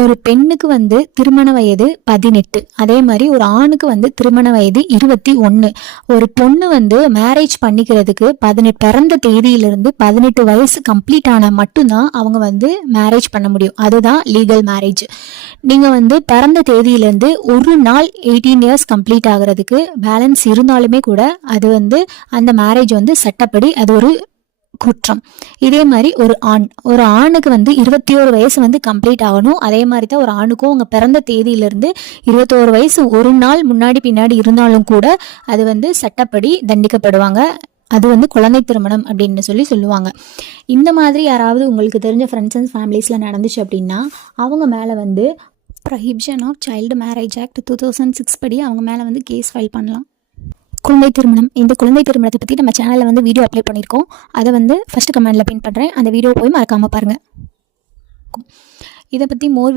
ஒரு பெண்ணுக்கு வந்து திருமண வயது 18, அதே மாதிரி ஒரு ஆணுக்கு வந்து திருமண வயது 21. ஒரு பொண்ணு வந்து மேரேஜ் பண்ணிக்கிறதுக்கு பிறந்த தேதியிலிருந்து 18 வயசு கம்ப்ளீட் ஆனால் மட்டும்தான் அவங்க வந்து மேரேஜ் பண்ண முடியும். அதுதான் லீகல் மேரேஜ். நீங்கள் வந்து பிறந்த தேதியிலேருந்து ஒரு நாள் 18 இயர்ஸ் கம்ப்ளீட் ஆகிறதுக்கு பேலன்ஸ் இருந்தாலுமே கூட அது வந்து அந்த மேரேஜ் வந்து சட்டப்படி அது ஒரு குற்றம். இதே மாதிரி ஒரு ஆணுக்கு வந்து 21 வயசு வந்து கம்ப்ளீட் ஆகணும். அதே மாதிரி தான் ஒரு ஆணுக்கும் அவங்க பிறந்த தேதியிலிருந்து 21 வயசு ஒரு நாள் முன்னாடி பின்னாடி இருந்தாலும் கூட அது வந்து சட்டப்படி தண்டிக்கப்படுவாங்க. அது வந்து குழந்தை திருமணம் அப்படின்னு சொல்லுவாங்க. இந்த மாதிரி யாராவது உங்களுக்கு தெரிஞ்ச ஃப்ரெண்ட்ஸ் அண்ட் ஃபேமிலிஸில் நடந்துச்சு அப்படின்னா அவங்க மேலே வந்து prohibition of child marriage act 2006 படி அவங்க மேலே வந்து கேஸ் ஃபைல் பண்ணலாம். குழந்தை திருமணம். இந்த குழந்தை திருமணத்தை பற்றி நம்ம சேனலில் வந்து வீடியோ அப்லோட் பண்ணியிருக்கோம். அதை வந்து ஃபஸ்ட்டு கமெண்டில் பின் பண்ணுறேன். அந்த வீடியோ போய் மறக்காமல் பாருங்கள். இதை பற்றி மோர்